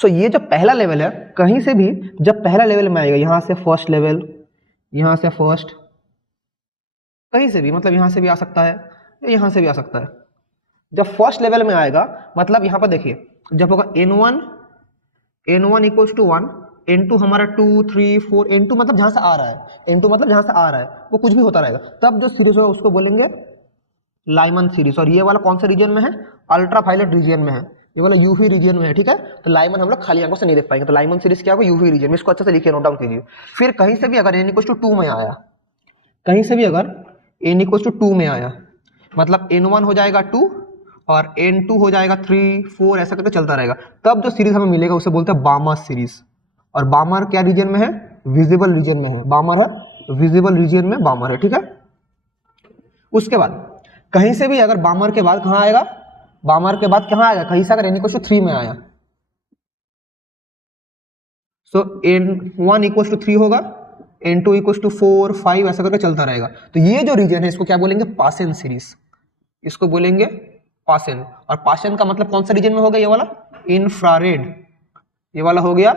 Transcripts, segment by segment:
सो ये जो पहला लेवल है, कहीं से भी जब पहला लेवल में आएगा, यहाँ से फर्स्ट लेवल, यहाँ से फर्स्ट, कहीं से भी, मतलब यहाँ से भी आ सकता है, यहाँ से भी आ सकता है। जब फर्स्ट लेवल में आएगा मतलब यहाँ पर देखिए, जब होगा n1 इक्वल्स टू 1, n2 हमारा 2 3 4, n2 मतलब जहाँ से आ रहा है, n2 मतलब जहाँ से आ रहा है वो कुछ भी होता रहेगा, तब जो सीरीज होगा उसको बोलेंगे लाइमन सीरीज। और ये वाला कौन से रीजन में है? अल्ट्रावायलेट रीजन में है, ये वाला यूवी रीजन में है, ठीक है। तो लाइमन हम लोग खाली आंखों से नहीं देख पाएंगे, तो लाइमन सीरीज क्या होगा? यूवी रीजन में। इसको अच्छे से लिखिए, नोट डाउन कीजिए। फिर कहीं से भी अगर n इक्वल्स टू 2 में आया, कहीं से भी अगर n इक्वल्स टू 2 में आया, मतलब n1 हो जाएगा 2 और n2 हो जाएगा 3 4, ऐसा करके चलता रहेगा, तब जो सीरीज हमें मिलेगा उसे बोलते हैं बामर सीरीज। और बामर क्या रीजन में है? विजिबल रीजन में है। बामर है विजिबल रीजन में, बामर है, ठीक है। उसके बाद कहीं से भी अगर बामर के बाद कहां आएगा? बामर के बाद कहां आएगा? कहीं से अगर n इक्वल टू 3 में आया, सो n1 इक्वल टू 3 होगा, n2 इक्वल टू 4 5, ऐसा करके चलता रहेगा। तो ये जो रीजन है इसको क्या बोलेंगे? पासेन सीरीज, इसको बोलेंगे पासेन। और पासेन का मतलब कौन सा रीजन में हो गया? ये वाला इंफ्रारेड, ये वाला हो गया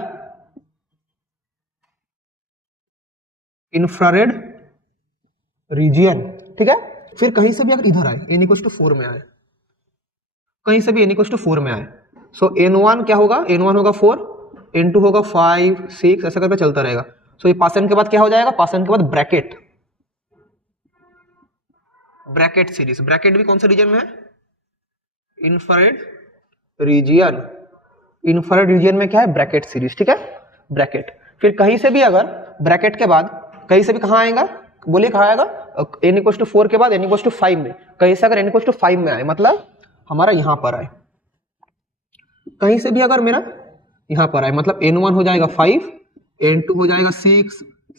इंफ्रारेड रीजन, ठीक है। फिर कहीं से भी अगर इधर आए, n इक्वल टू 4 में आए, कहीं से भी n इक्वल टू 4 में आए, सो n1 क्या होगा? n1 होगा 4, n2 होगा 5 6, ऐसा करके चलता रहेगा। सो ये पासन के बाद क्या हो जाएगा? पासन के बाद ब्रैकेट, ब्रैकेट सीरीज। ब्रैकेट भी कौन से रीजन में है? Infrared reason. इंफ्रारेड रीजन में क्या है? ब्रैकेट सीरीज, ठीक है, ब्रैकेट। फिर कहीं से भी अगर ब्रैकेट के बाद कहीं से भी कहां आएगा? बोलिए कहां आएगा? n इक्वल टू 4 के बाद n इक्वल टू 5 में, कहीं से अगर n इक्वल टू 5 में आए, मतलब हमारा यहां पर आए। कहीं से भी अगर मेरा यहां पर आए, मतलब n1 हो जाएगा 5, n2 हो जाएगा 6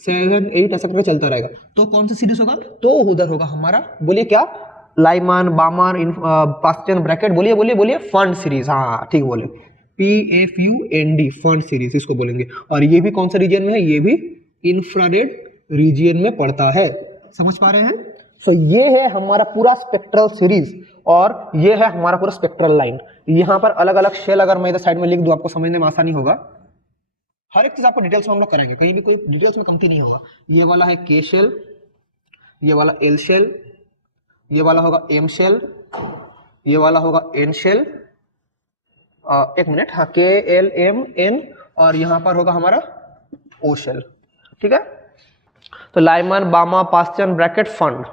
7 8, ऐसा करके चलता रहेगा। तो कौन सा सीरीज होगा? तो उधर होगा हमारा, बोलिए क्या? Lyman, बामर, Paschen, bracket. बोलिए बोलिए बोलिए, फंड सीरीज। हाँ ठीक बोले, PFUND, फंड सीरीज इसको बोलेंगे। और ये भी कौन सा रीजन में है? ये भी इंफ्रारेड रीजन में पड़ता है। समझ पा रहे हैं? सो ये है हमारा पूरा स्पेक्ट्रल सीरीज, और ये है हमारा पूरा स्पेक्ट्रल लाइन। यहाँ पर अलग अलग शेल अगर मैं इधर साइड में लिख दूं, आपको समझने में आसानी होगा। हर एक चीज आपको डिटेल्स में हम लोग करेंगे, कहीं भी कोई डिटेल्स में कमती नहीं होगा। ये वाला है के शेल, ये वाला एल शेल, ये वाला होगा एम शेल, ये वाला होगा एन शेल, एक मिनट, हाँ, KLMN, और यहाँ पर होगा हमारा ओ शेल, ठीक है। तो लाइमन, बामा, पास्चन, ब्रैकेट, फंड।